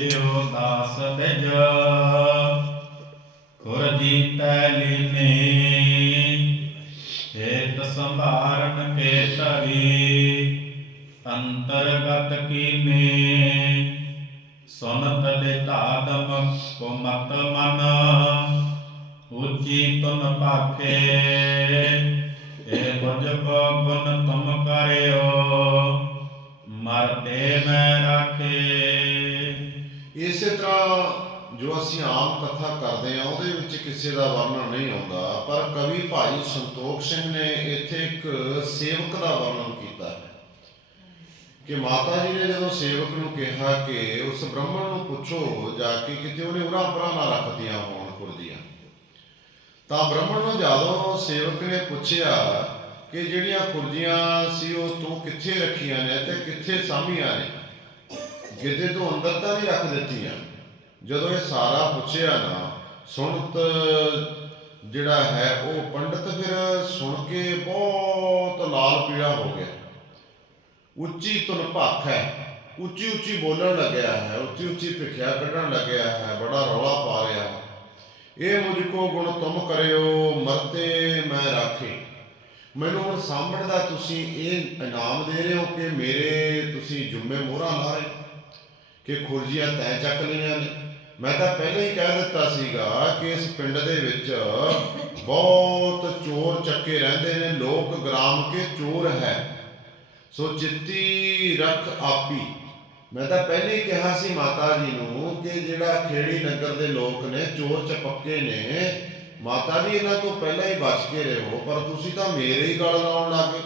ਜਿਉ ਦਾਸ ਬਿਜ ਖੁਰਜੀ ਤੈ ਲੀਨੇ। ਹੇਤ ਸੰਭਾਰਨ ਕੇ ਧਰੀ ਅੰਤਰਗਤ ਕੀਨੇ। ਸੁਨਤ ਦੇ ਧਾਦਮ ਕੁਮਤ ਮਨ, ਉਚੀ ਤੁਨ ਪਾਖੇ। ਏ ਬੁਝ ਕੋ ਗੁਣ ਤੁਮ ਕਰਿਓ ਮਰਤੇ ਮੈਂ ਰਾਖੇ। ਜੋ ਅਸੀਂ ਆਮ ਕਥਾ ਕਰਦੇ ਆ ਉਹਦੇ ਵਿੱਚ ਕਿਸੇ ਦਾ ਵਰਣਨ ਨਹੀਂ ਆਉਂਦਾ ਪਰ ਕਵੀ ਭਾਈ ਸੰਤੋਖ ਸਿੰਘ ਨੇ ਇੱਥੇ ਇੱਕ ਸੇਵਕ ਦਾ ਵਰਣਨ ਕੀਤਾ ਹੈ। ਕਿ ਮਾਤਾ ਜੀ ਨੇ ਜਦੋਂ ਸੇਵਕ ਨੂੰ ਕਿਹਾ ਕਿ ਉਸ ਬ੍ਰਾਹਮਣ ਨੂੰ ਪੁੱਛੋ ਜਾ ਕੇ ਕਿਤੇ ਉਹਨੇ ਉਰਾ ਪਰਾਂ ਨਾ ਰੱਖਦੀਆਂ ਹੋਣ ਕੁਰਦੀਆਂ ਤਾਂ ਬ੍ਰਾਹਮਣ ਨੂੰ ਜਦੋਂ ਸੇਵਕ ਨੇ ਪੁੱਛਿਆ ਕਿ ਜਿਹੜੀਆਂ ਕੁਰਜੀਆਂ ਸੀ ਉਹ ਤੂੰ ਕਿੱਥੇ ਰੱਖੀਆਂ ਨੇ ਤੇ ਕਿੱਥੇ ਸਾਂਭੀਆਂ ਨੇ? ਗਿੱਧੇ ਤੋਂ ਅੰਦਰ ਤਾਂ ਨਹੀਂ ਰੱਖ ਦਿੱਤੀਆਂ। ਜਦੋਂ ਇਹ ਸਾਰਾ ਪੁੱਛਿਆ ਨਾ, ਸੁਣਤ ਜਿਹੜਾ ਹੈ ਉਹ ਪੰਡਤ ਫਿਰ ਸੁਣ ਕੇ ਬਹੁਤ ਲਾਲ ਪੀੜਾ ਹੋ ਗਿਆ। ਉੱਚੀ ਤੁਨ ਭੱਖ ਹੈ, ਉੱਚੀ ਉੱਚੀ ਬੋਲਣ ਲੱਗਿਆ ਹੈ, ਉੱਚੀ ਉੱਚੀ ਭਿਖਿਆ ਕੱਢਣ ਲੱਗਿਆ ਹੈ, ਬੜਾ ਰੌਲਾ ਪਾ ਰਿਹਾ। ਹੈ ਇਹ ਮੁਝ ਕੋ ਗੁਣ ਤੁਮ ਕਰਿਓ, ਮਰਤੇ ਮੈਂ ਰਾਖੇ। ਮੈਨੂੰ ਹੁਣ ਸਾਂਭਣ ਦਾ ਤੁਸੀਂ ਇਹ ਇਨਾਮ ਦੇ ਰਹੇ ਹੋ ਕਿ ਮੇਰੇ ਤੁਸੀਂ ਜੁੰਮੇ ਮੋਹਰਾਂ ਲਾ ਰਹੇ, ਕਿ ਖੁਰਜੀਆਂ ਤੈਂ ਚੱਕ ਲਈਆਂ ਨੇ। ਮੈਂ ਤਾਂ ਪਹਿਲਾਂ ਹੀ ਕਹਿ ਦਿੱਤਾ ਸੀਗਾ ਕਿ ਇਸ ਪਿੰਡ ਦੇ ਵਿੱਚ ਬਹੁਤ ਚੋਰ ਚੱਕੇ ਰਹਿੰਦੇ ਨੇ, ਲੋਕ ਗ੍ਰਾਮ ਕੇ ਚੋਰ ਹੈ। ਸੋ ਚਿੱਤੀ ਰੱਖ ਆਪੀ। ਮੈਂ ਤਾਂ ਪਹਿਲੇ ਹੀ ਕਿਹਾ ਸੀ ਮਾਤਾ ਜੀ ਨੂੰ ਕਿ ਜਿਹੜਾ ਖੇੜੀ ਨਗਰ ਦੇ ਲੋਕ ਨੇ, ਚੋਰ ਚਪੱਕੇ ਨੇ, ਮਾਤਾ ਜੀ, ਇਹਨਾਂ ਤੋਂ ਪਹਿਲਾਂ ਹੀ ਬਚ ਕੇ ਰਹੋ, ਪਰ ਤੁਸੀਂ ਤਾਂ ਮੇਰੇ ਹੀ ਗਲ ਲਾਉਣ ਲੱਗੇ